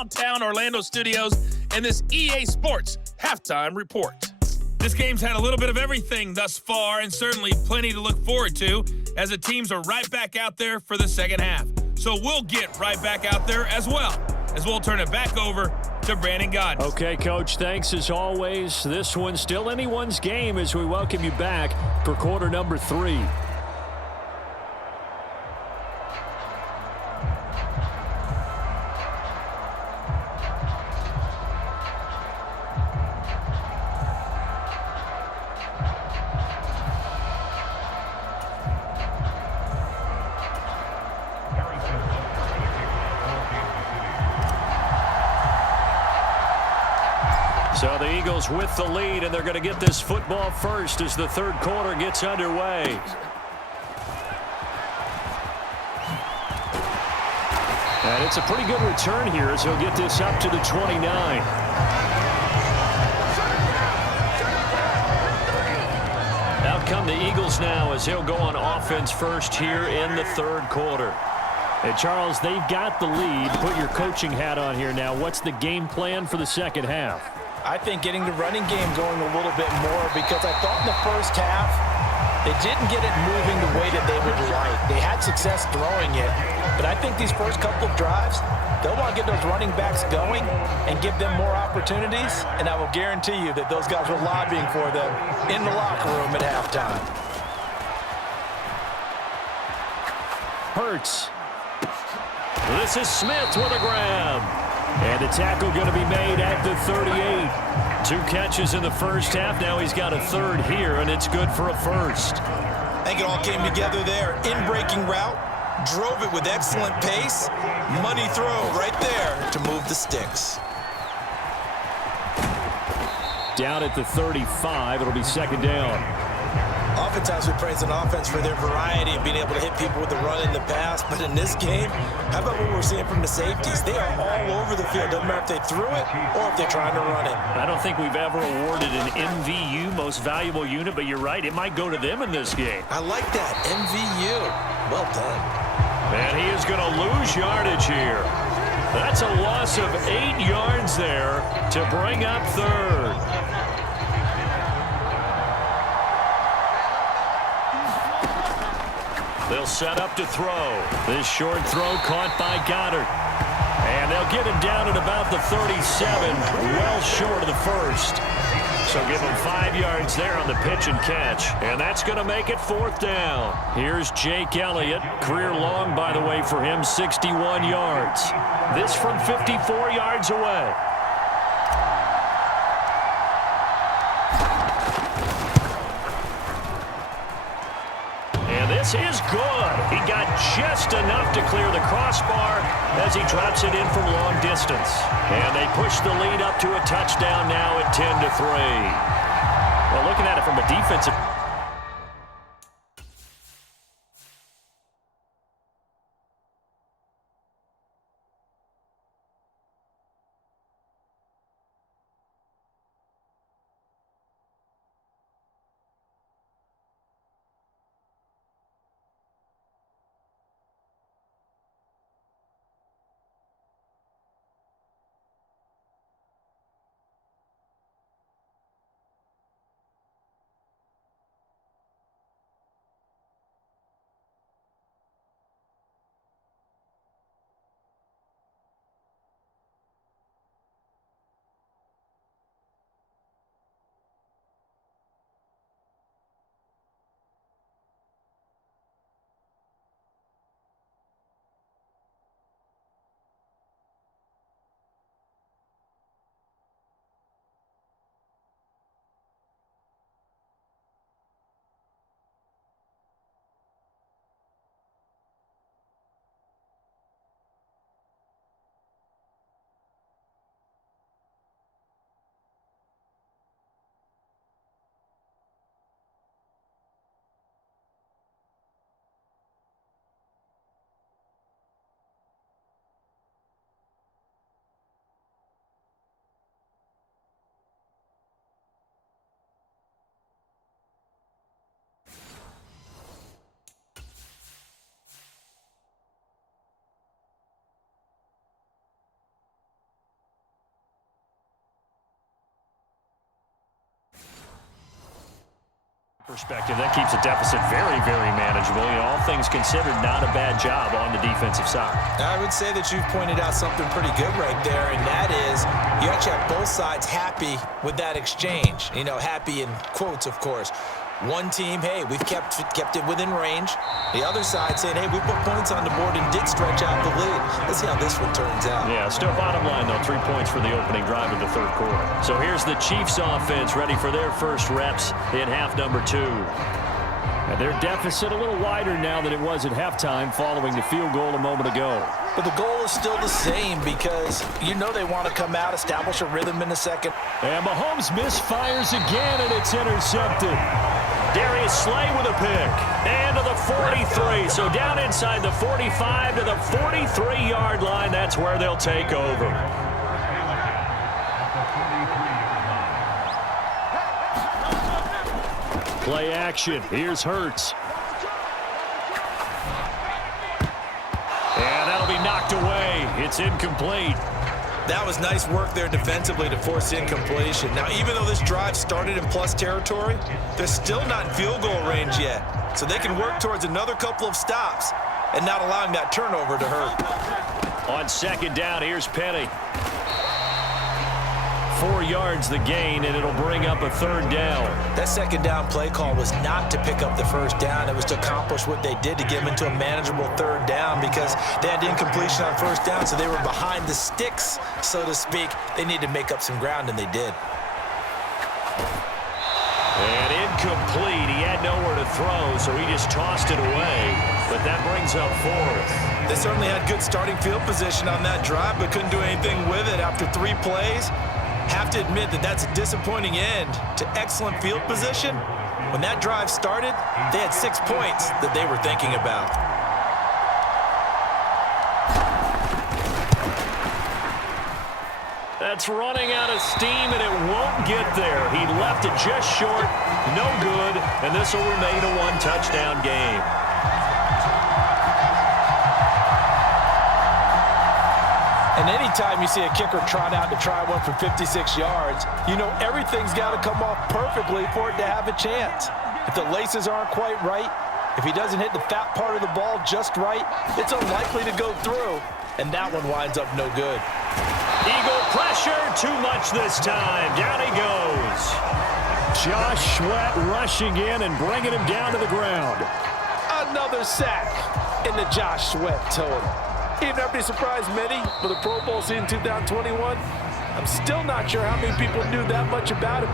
downtown Orlando studios in this EA Sports Halftime Report. This game's had a little bit of everything thus far, and certainly plenty to look forward to, as the teams are right back out there for the second half. So we'll get right back out there as well, as we'll turn it back over to Brandon Godden. Okay, Coach, thanks as always. This one's still anyone's game as we welcome you back for quarter number 3. So the Eagles with the lead, and they're going to get this football first as the third quarter gets underway. And it's a pretty good return here as he'll get this up to the 29. Out come the Eagles now as he'll go on offense first here in the third quarter. And Charles, they've got the lead. Put your coaching hat on here now. What's the game plan for the second half? I think getting the running game going a little bit more, because I thought in the first half they didn't get it moving the way that they would like. They had success throwing it, but I think these first couple of drives, they'll want to get those running backs going and give them more opportunities, and I will guarantee you that those guys were lobbying for them in the locker room at halftime. Hurts. This is Smith with a grab. And the tackle going to be made at the 38. 2 catches in the first half. Now he's got a third here, and it's good for a first. I think it all came together there. In-breaking route, drove it with excellent pace. Money throw right there to move the sticks. Down at the 35. It'll be second down. Oftentimes we praise an offense for their variety of being able to hit people with the run in the pass, but in this game, how about what we're seeing from the safeties? They are all over the field. Doesn't matter if they threw it or if they're trying to run it. I don't think we've ever awarded an MVU, most valuable unit, but you're right, it might go to them in this game. I like that, MVU. Well done. And he is going to lose yardage here. That's a loss of 8 yards there to bring up third. They'll set up to throw. This short throw caught by Goddard. And they'll get him down at about the 37, well short of the first. So give him 5 yards there on the pitch and catch. And that's going to make it fourth down. Here's Jake Elliott. Career long, by the way, for him, 61 yards. This from 54 yards away. This is good. He got just enough to clear the crossbar as he drops it in from long distance. And they push the lead up to a touchdown now at 10-3. Well, looking at it from a defensive Perspective, that keeps a deficit very, very manageable. You know, all things considered, not a bad job on the defensive side. I would say that you've pointed out something pretty good right there, and that is you actually have both sides happy with that exchange. You know, happy in quotes, of course. One team, hey, we've kept it within range. The other side saying, hey, we put points on the board and did stretch out the lead. Let's see how this one turns out. Yeah, still bottom line, though, 3 points for the opening drive of the third quarter. So here's the Chiefs offense ready for their first reps in half number 2. And their deficit a little wider now than it was at halftime following the field goal a moment ago. But the goal is still the same because you know they want to come out, establish a rhythm in the second. And Mahomes misfires again, and it's intercepted. Darius Slay with a pick. And to the 43. So down inside the 45 to the 43-yard line. That's where they'll take over. Play action. Here's Hurts. And that'll be knocked away. It's incomplete. That was nice work there defensively to force incompletion. Now, even though this drive started in plus territory, they're still not in field goal range yet. So they can work towards another couple of stops and not allowing that turnover to hurt. On second down, here's Penny. 4 yards the gain, and it'll bring up a third down. That second down play call was not to pick up the first down. It was to accomplish what they did to get them into a manageable third down because they had incompletion on first down, so they were behind the sticks, so to speak. They needed to make up some ground, and they did. And incomplete. He had nowhere to throw, so he just tossed it away. But that brings up fourth. They certainly had good starting field position on that drive, but couldn't do anything with it after 3 plays. Have to admit that that's a disappointing end to excellent field position. When that drive started, they had 6 points that they were thinking about. That's running out of steam, and it won't get there. He left it just short, no good, and this will remain a 1-touchdown game. And anytime you see a kicker trot out to try one from 56 yards, you know everything's got to come off perfectly for it to have a chance. If the laces aren't quite right, if he doesn't hit the fat part of the ball just right, it's unlikely to go through, and that one winds up no good. Eagle pressure, too much this time. Down he goes. Josh Sweat rushing in and bringing him down to the ground. Another sack in the Josh Sweat total. Even after he surprised many for the Pro Bowl season 2021, I'm still not sure how many people knew that much about him.